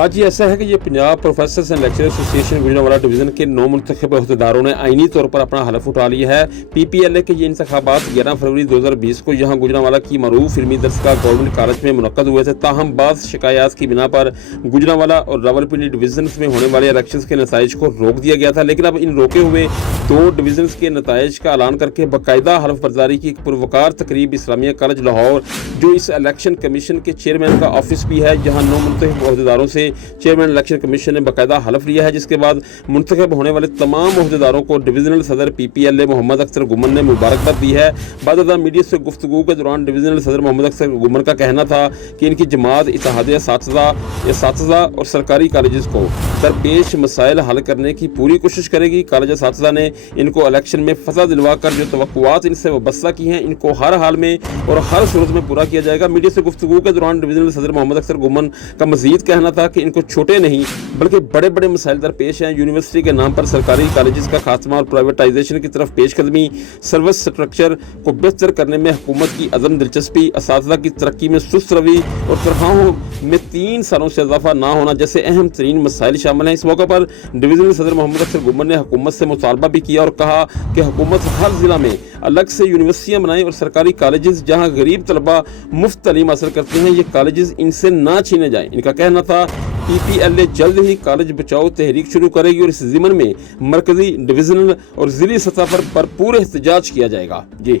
आज ये ऐसा है कि ये Punjab professors and lecturers association Gujranwala division के 9 मुंतखब अहदेदारों ने आइनी तौर पर अपना हलफ उठा लिया है। PPLA के ये इंतखाबात 11 फरवरी 2020 को यहाँ गुजरांवाला की मरूफ फिल्मी दरसगाह गवर्नमेंट कॉलेज में मुनक्कद हुए थे। ताहम बाज़ शिकायत की बिना पर गुजरांवाला और रावलपिंडी डिवीज़न में होने वाले इलेक्शन के नताइज को रोक दिया गया था, लेकिन अब इन रोके हुए 2 डिवीज़न के नताइज का ऐलान करके बाकायदा हलफ बर्दारी की एक पुरवकार तकरीब इस्लामिया कॉलेज लाहौर, जो इस इलेक्शन कमीशन के चेयरमैन का ऑफिस भी है, जहाँ 9 मुंतखब अहदेदारों से चेयरमैन इलेक्शन कमीशन ने बाकायदा हलफ लिया है, जिसके बाद मुंतखब होने वाले तमाम अहदेदारों को डिवीजनल सदर PPLA मोहम्मद अख्तर गुमन ने मुबारकबाद दी है। बाद मीडिया से गुफ्तगू के दौरान डिवीजनल सदर मोहम्मद अख्तर गुमन का कहना था कि इनकी जमात इत्तेहाद असातिज़ा और सरकारी कॉलेज को दरपेश मसाइल हल करने की पूरी कोशिश करेगी। कॉलेज असातिज़ा ने इनको इलेक्शन में फतह दिलवा कर जो तवक्कुआत इनसे वाबस्ता की हैं, इनको हर हाल में और हर सूरत में पूरा किया जाएगा। मीडिया से गुफ्तगू के दौरान डिवीजनल सदर मोहम्मद अख्तर गुमन का मजीद कहना था कि इनको छोटे नहीं बल्कि बड़े बड़े मसाइल दरपेश हैं। यूनिवर्सिटी के नाम पर सरकारी कॉलेज का खात्मा और प्राइवेटाइजेशन की तरफ पेशकदमी, सर्विस स्ट्रक्चर को बेहतर करने में हुकूमत की अज़म दिलचस्पी, असातिज़ा की तरक्की में सुस्त रवि और तनख्वाहों में 3 सालों से इजाफा ना होना जैसे अहम तरीन मसाइल शामिल हैं। इस मौके पर डिवीजनल सदर मोहम्मद अख्तर गुमन ने हुकूमत से मुतालबा भी किया और कहा कि हुकूमत हर ज़िला में अलग से यूनिवर्सिटियाँ बनाएं और सरकारी कॉलेज जहाँ गरीब तलबा मुफ्त तालीम हासिल करते हैं, ये कॉलेज इनसे ना छीने जाएँ। इनका कहना था PPLA जल्द ही कॉलेज बचाओ तहरीक शुरू करेगी और इस ज़िमन में मरकजी, डिवीजनल और ज़िली सतह पर पूरे एहतजाज किया जाएगा। जी।